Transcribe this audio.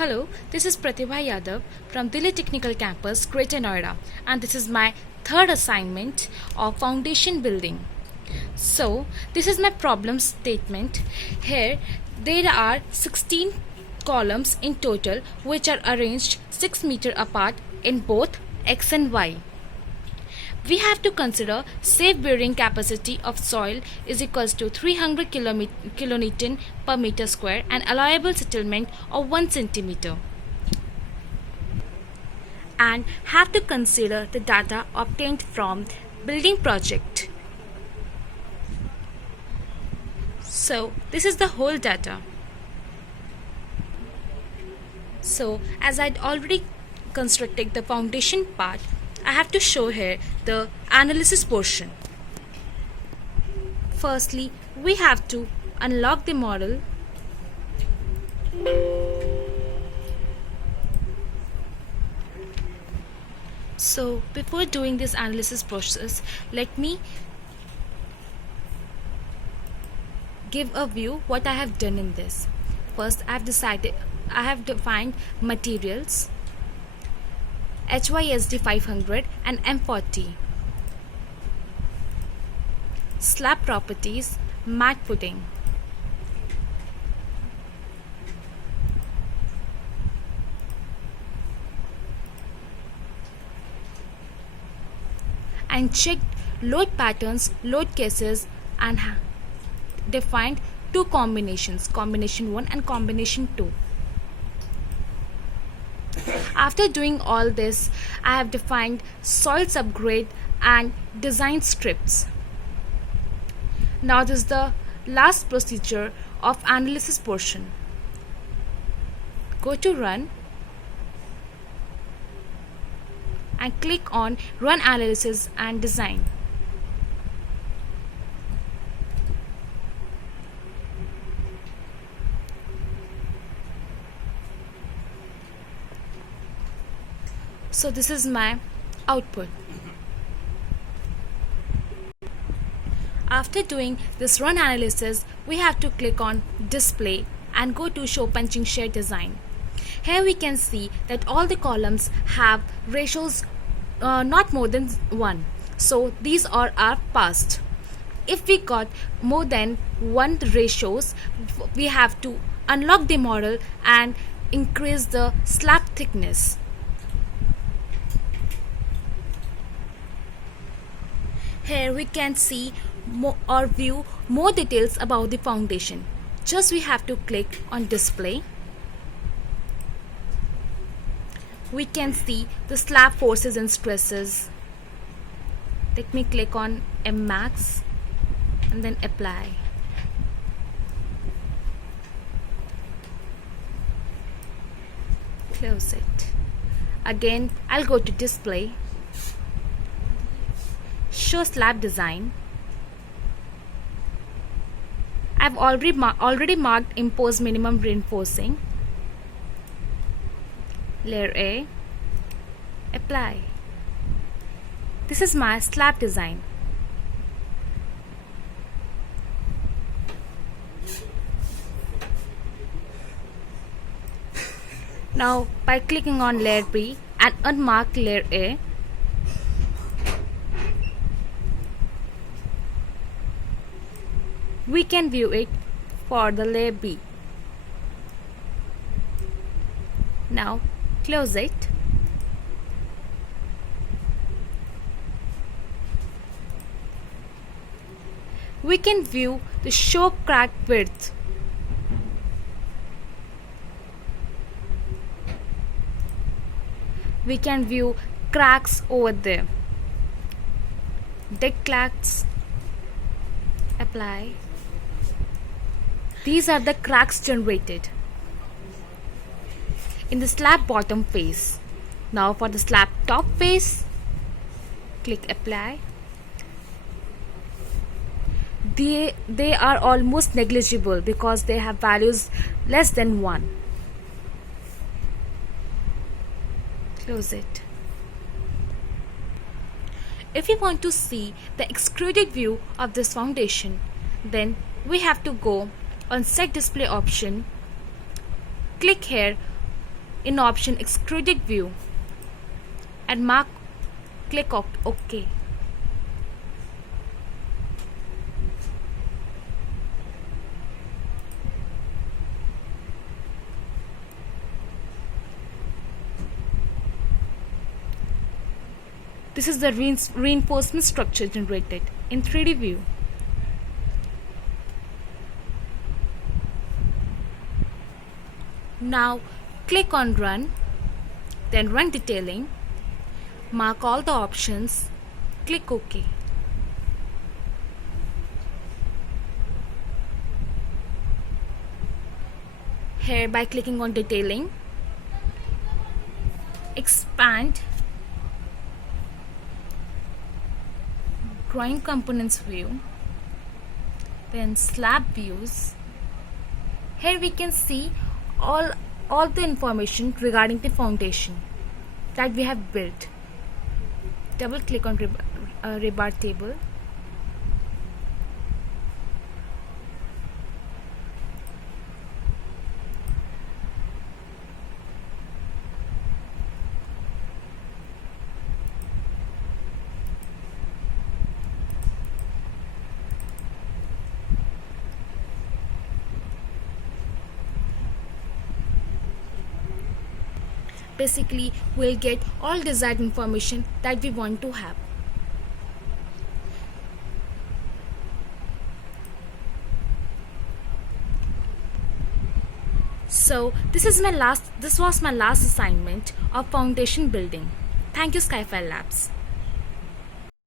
Hello, this is Pratibha Yadav from Delhi Technical Campus, Greater Noida, and this is my third assignment of foundation building. So, this is my problem statement. Here, there are 16 columns in total, which are arranged 6 meters apart in both X and Y. We have to consider safe bearing capacity of soil is equals to 300 kilonewton per meter square and allowable settlement of 1 centimeter. And have to consider the data obtained from building project. So this is the whole data. So as I'd already constructed the foundation part, I have to show here the analysis portion. Firstly, we have to unlock the model. So before doing this analysis process, let me give a view what I have done in this. First, I have defined materials HYSD 500 and M40. Slab properties, mat footing. And checked load patterns, load cases, and defined two combinations, combination 1 and combination 2. After doing all this, I have defined soil subgrade and design strips. Now this is the last procedure of analysis portion. Go to run and click on run analysis and design. So this is my output. After doing this run analysis, we have to click on display and go to show punching share design. Here we can see that all the columns have ratios not more than 1. So these are our passed. If we got more than 1 ratios, we have to unlock the model and increase the slab thickness. Here we can see or view more details about the foundation. Just we have to click on display. We can see the slab forces and stresses. Let me click on Max and then apply. Close it. Again, I'll go to display. Show slab design. I've already marked impose minimum reinforcing. Layer A. Apply. This is my slab design. Now by clicking on layer B and unmark layer A, we can view it for the layer B. Now close it. We can view the show crack width. We can view cracks over there. Dead cracks. Apply. These are the cracks generated in the slab bottom face. Now for the slab top face, click apply. They are almost negligible because they have values less than 1. Close it. If you want to see the extruded view of this foundation, then we have to go on set display option, click here in option extruded view and click OK. This is the reinforcement structure generated in 3D view. Now click on Run, then Run Detailing, mark all the options, click OK. Here by clicking on Detailing, expand Drawing Components view, then Slab Views. Here we can see all the information regarding the foundation that we have built. Double click on rebar table. Basically, we'll get all desired information that we want to have. So this was my last assignment of foundation building. Thank you, Skyfire Labs.